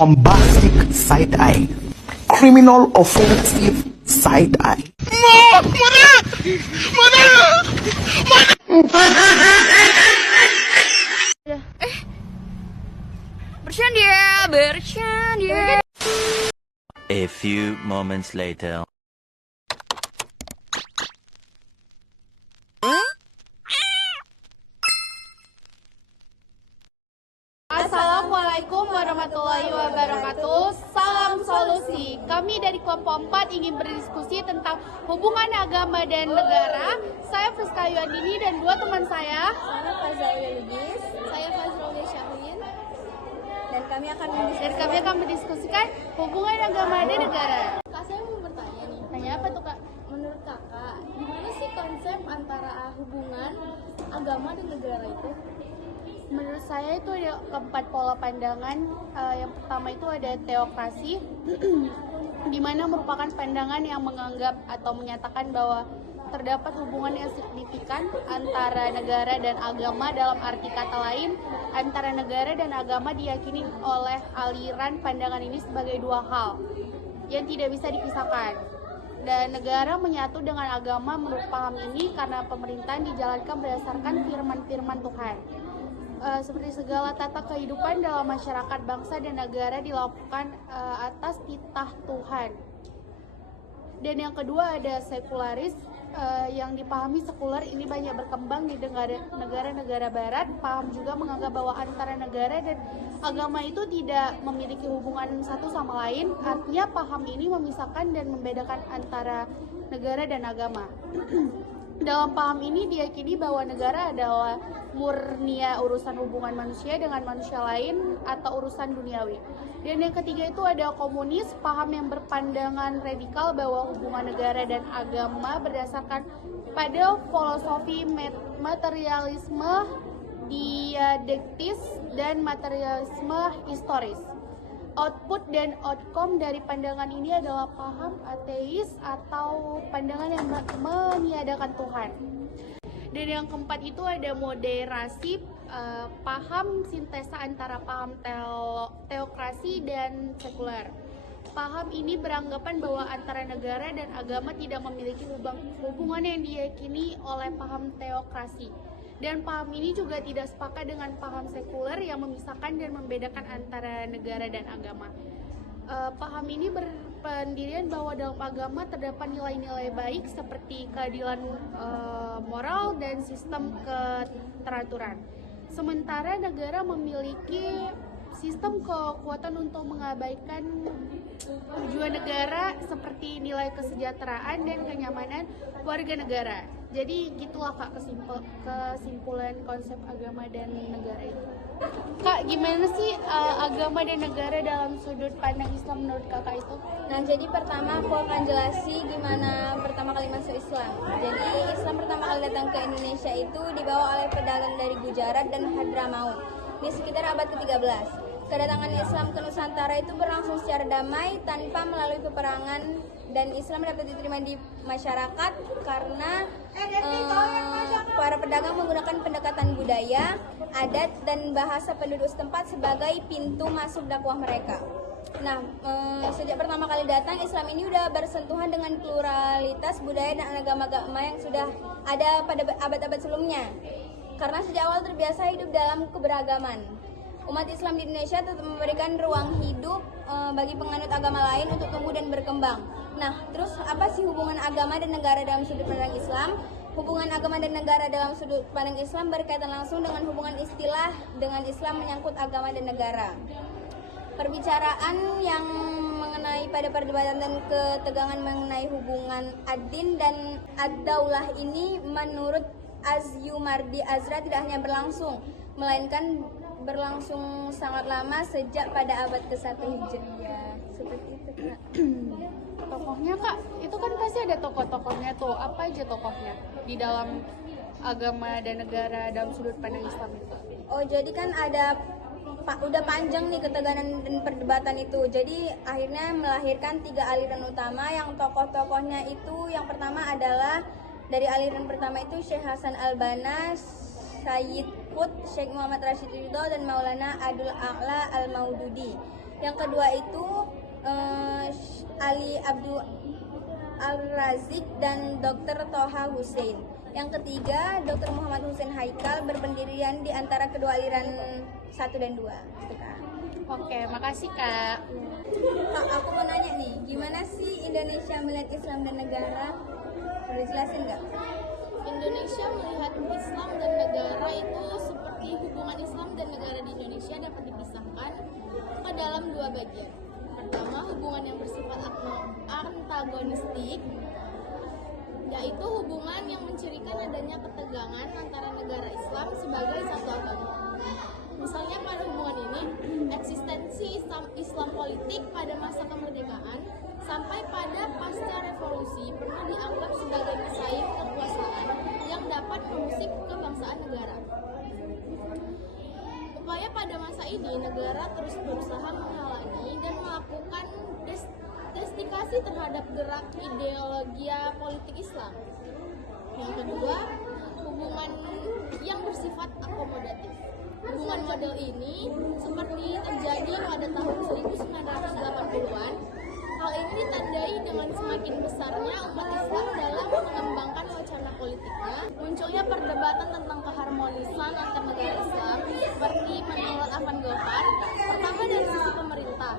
bombastic side eye, criminal offensive side eye. Bercanda. A few moments later. Assalamualaikum warahmatullahi wabarakatuh. Salam solusi. Kami dari kelompok 4 ingin berdiskusi tentang hubungan agama dan negara. Saya Friska Yuandini dan dua teman saya. Saya Fazaulia Lubis. Saya Fazrul Syahlin. Dan kami akan mendiskusikan hubungan agama dan negara. Kak, saya mau bertanya nih. Tanya apa tuh, Kak? Menurut kakak, gimana sih konsep antara hubungan agama dan negara itu? Menurut saya itu ada keempat pola pandangan. Yang pertama itu ada teokrasi, di mana merupakan pandangan yang menganggap atau menyatakan bahwa terdapat hubungan yang signifikan antara negara dan agama. Dalam arti kata lain, antara negara dan agama diyakini oleh aliran pandangan ini sebagai dua hal yang tidak bisa dipisahkan. Dan negara menyatu dengan agama menurut paham ini karena pemerintahan dijalankan berdasarkan firman-firman Tuhan. Seperti segala tata kehidupan dalam masyarakat, bangsa, dan negara dilakukan atas titah Tuhan. Dan yang kedua ada sekularis, yang dipahami sekuler ini banyak berkembang di negara-negara barat. Paham juga menganggap bahwa antara negara dan agama itu tidak memiliki hubungan satu sama lain. Artinya paham ini memisahkan dan membedakan antara negara dan agama. Dalam paham ini diyakini bahwa negara adalah murnia urusan hubungan manusia dengan manusia lain atau urusan duniawi. Dan yang ketiga itu ada komunis, paham yang berpandangan radikal bahwa hubungan negara dan agama berdasarkan pada filosofi materialisme dialektis dan materialisme historis. Output dan outcome dari pandangan ini adalah paham ateis atau pandangan yang meniadakan Tuhan. Dan yang keempat itu ada moderasi, paham sintesa antara paham teokrasi dan sekuler. Paham ini beranggapan bahwa antara negara dan agama tidak memiliki hubungan yang diyakini oleh paham teokrasi. Dan paham ini juga tidak sepakat dengan paham sekuler yang memisahkan dan membedakan antara negara dan agama. Paham ini berpendirian bahwa dalam agama terdapat nilai-nilai baik seperti keadilan moral dan sistem keteraturan. Sementara negara memiliki sistem kekuatan untuk mengabaikan tujuan negara seperti nilai kesejahteraan dan kenyamanan warga negara. Jadi gitulah Kak kesimpulan konsep agama dan negara itu. Kak, gimana sih agama dan negara dalam sudut pandang Islam menurut Kakak itu? Nah, jadi pertama aku akan jelasi gimana pertama kali masuk Islam. Jadi Islam pertama kali datang ke Indonesia itu dibawa oleh pedagang dari Gujarat dan Hadramaut di sekitar abad ke-13. Kedatangan Islam ke Nusantara itu berlangsung secara damai tanpa melalui peperangan, dan Islam dapat diterima di masyarakat karena para pedagang menggunakan pendekatan budaya, adat, dan bahasa penduduk setempat sebagai pintu masuk dakwah mereka. Nah, sejak pertama kali datang, Islam ini udah bersentuhan dengan pluralitas budaya dan agama-agama yang sudah ada pada abad-abad sebelumnya. Karena sejak awal terbiasa hidup dalam keberagaman. Umat Islam di Indonesia tetap memberikan ruang hidup bagi penganut agama lain untuk tumbuh dan berkembang. Nah, terus apa sih hubungan agama dan negara dalam sudut pandang Islam? Hubungan agama dan negara dalam sudut pandang Islam berkaitan langsung dengan hubungan istilah dengan Islam menyangkut agama dan negara. Perbicaraan yang mengenai pada perdebatan dan ketegangan mengenai hubungan ad-din dan ad-daulah ini menurut Azyumardi Azra tidak hanya berlangsung, melainkan berlangsung sangat lama sejak pada abad ke-1 Hijriah. Seperti itu, Kak. Tokohnya, Kak, itu kan pasti ada tokoh-tokohnya tuh. Apa aja tokohnya di dalam agama dan negara dalam sudut pandang Islam itu? Oh, jadi kan udah panjang nih ketegangan dan perdebatan itu. Jadi akhirnya melahirkan 3 aliran utama yang tokoh-tokohnya itu yang pertama adalah dari aliran pertama itu Syekh Hasan Al-Banna, Sayyid Qutb, Syekh Muhammad Rashid Ridho, dan Maulana Abdul A'la Al-Maududi. Yang kedua itu Ali Abdul Al-Razik dan Dr. Toha Hussein. Yang ketiga, Dr. Muhammad Hussein Haikal berpendirian di antara kedua aliran 1 dan 2. Gitu, Kak. Oke, makasih Kak. Kak, aku mau nanya nih, gimana sih Indonesia melihat Islam dan negara? Boleh jelasin nggak? Indonesia melihat Islam dan negara itu seperti hubungan Islam dan negara di Indonesia dapat dipisahkan ke dalam 2 bagian. Pertama, hubungan yang bersifat antagonistik, yaitu hubungan yang mencirikan adanya ketegangan antara negara Islam sebagai satu agama. Misalnya pada hubungan ini, eksistensi Islam politik pada masa kemerdekaan sampai pada pasca revolusi pernah dianggap sebagai pesaing kekuasaan yang dapat mengusik kebangsaan negara. Upaya pada masa ini, negara terus berusaha menghalangi dan melakukan destikasi terhadap gerak ideologi politik Islam. Yang kedua, hubungan yang bersifat akomodatif. Hubungan model ini seperti terjadi pada tahun 1980-an. Hal ini ditandai dengan semakin besarnya umat Islam dalam mengembangkan wacana politiknya, munculnya perdebatan tentang keharmonisan antar negara Islam, seperti menurut Afan Gofar, pertama dari sisi pemerintah,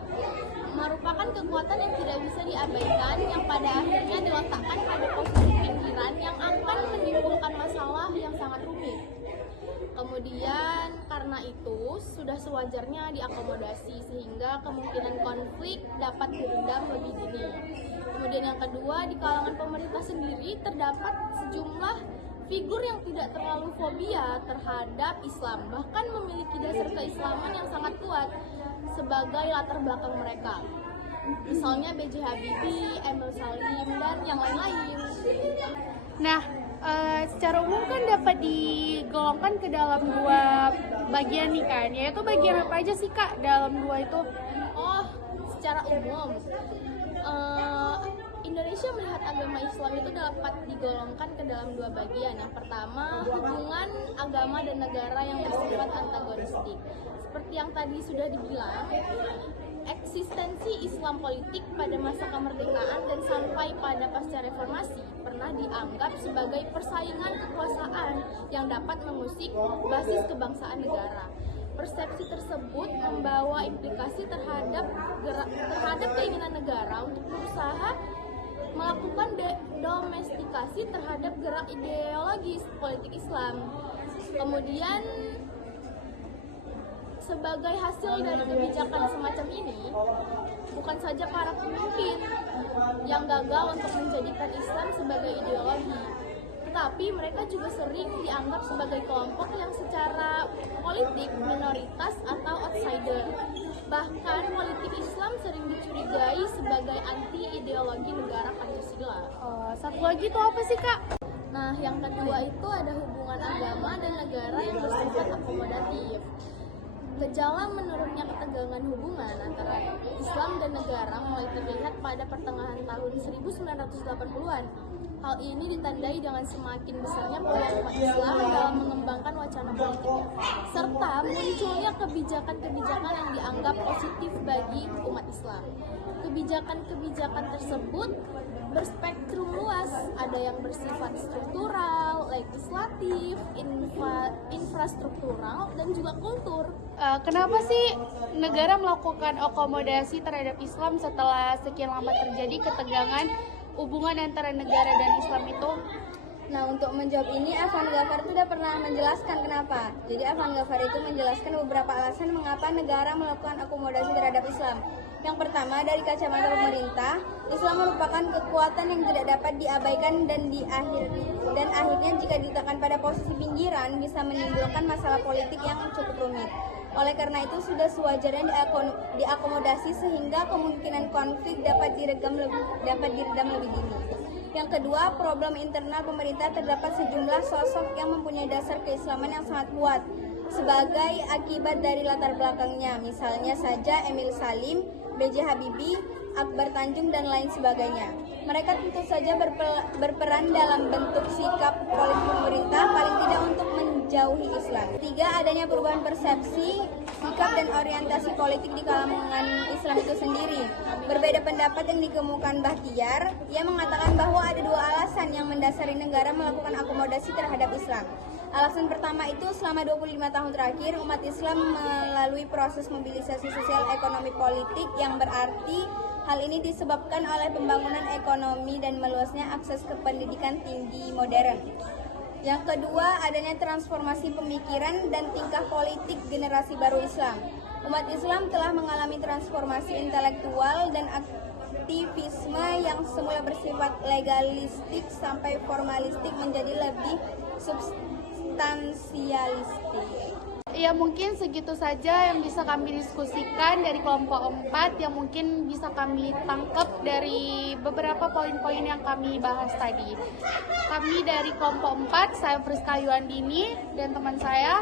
merupakan kekuatan yang tidak bisa diabaikan, yang pada akhirnya diletakkan pada posisi pinggiran yang akan menimbulkan masalah yang sangat rumit. Kemudian karena itu sudah sewajarnya diakomodasi sehingga kemungkinan konflik dapat diredam lebih dini. Kemudian yang kedua, di kalangan pemerintah sendiri terdapat sejumlah figur yang tidak terlalu fobia terhadap Islam, bahkan memiliki dasar keislaman yang sangat kuat sebagai latar belakang mereka. Misalnya B.J. Habibie, Emil Salim, dan yang lain-lain. Nah, secara umum kan dapat digolongkan ke dalam 2 bagian nih kan, yaitu bagian apa aja sih Kak dalam 2 itu? Oh, secara umum Indonesia melihat agama Islam itu dapat digolongkan ke dalam 2 bagian. Yang pertama, hubungan agama dan negara yang bersifat antagonistik. Seperti yang tadi sudah dibilang, eksistensi Islam politik pada masa kemerdekaan dan sampai pada pasca reformasi pernah dianggap sebagai persaingan kekuasaan yang dapat mengusik basis kebangsaan negara. Persepsi tersebut membawa implikasi terhadap keinginan negara untuk berusaha melakukan domestikasi terhadap gerak ideologis politik Islam. Kemudian sebagai hasil dari kebijakan semacam ini, bukan saja para pemimpin yang gagal untuk menjadikan Islam sebagai ideologi, tetapi mereka juga sering dianggap sebagai kelompok yang secara politik minoritas atau outsider. Bahkan politik Islam sering dicurigai sebagai anti ideologi negara Pancasila. Satu lagi itu apa sih Kak? Nah, yang kedua itu ada hubungan agama dan negara yang bersifat akomodatif. Gejala menurunnya ketegangan hubungan antara Islam dan negara mulai terlihat pada pertengahan tahun 1980-an. Hal ini ditandai dengan semakin besarnya peluang umat Islam dalam mengembangkan wacana politiknya, serta munculnya kebijakan-kebijakan yang dianggap positif bagi umat Islam. Kebijakan-kebijakan tersebut berspektrum luas, ada yang bersifat struktural, legislatif, infrastruktural, dan juga kultur. Kenapa sih negara melakukan akomodasi terhadap Islam setelah sekian lama terjadi ketegangan hubungan antara negara dan Islam itu? Nah, untuk menjawab ini, Afan Ghaffar itu sudah pernah menjelaskan kenapa. Jadi Afan Ghaffar itu menjelaskan beberapa alasan mengapa negara melakukan akomodasi terhadap Islam. Yang pertama, dari kacamata pemerintah, Islam merupakan kekuatan yang tidak dapat diabaikan dan akhirnya jika diletakkan pada posisi pinggiran bisa menimbulkan masalah politik yang cukup rumit. Oleh karena itu sudah sewajarnya diakomodasi sehingga kemungkinan konflik dapat diredam lebih dini. Yang kedua, problem internal pemerintah terdapat sejumlah sosok yang mempunyai dasar keislaman yang sangat kuat sebagai akibat dari latar belakangnya, misalnya saja Emil Salim, B.J. Habibie, Akbar Tanjung, dan lain sebagainya. Mereka tentu saja berperan dalam bentuk sikap politik pemerintah paling tidak untuk menjauhi Islam. Ketiga, adanya perubahan persepsi sikap dan orientasi politik di kalangan Islam itu sendiri. Berbeda pendapat yang dikemukakan Bahtiar, ia mengatakan bahwa ada dua alasan yang mendasari negara melakukan akomodasi terhadap Islam. Alasan pertama itu selama 25 tahun terakhir umat Islam melalui proses mobilisasi sosial ekonomi politik yang berarti hal ini disebabkan oleh pembangunan ekonomi dan meluasnya akses ke pendidikan tinggi modern. Yang kedua, adanya transformasi pemikiran dan tingkah politik generasi baru Islam. Umat Islam telah mengalami transformasi intelektual dan aktivisme yang semula bersifat legalistik sampai formalistik menjadi lebih substansialistik. Ya mungkin segitu saja yang bisa kami diskusikan dari kelompok 4 yang mungkin bisa kami tangkap dari beberapa poin-poin yang kami bahas tadi. Kami dari kelompok 4, saya Friska Yuandini dan teman saya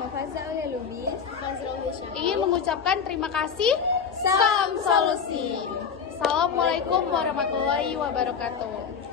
ingin mengucapkan terima kasih. Salam solusi. Assalamualaikum warahmatullahi wabarakatuh.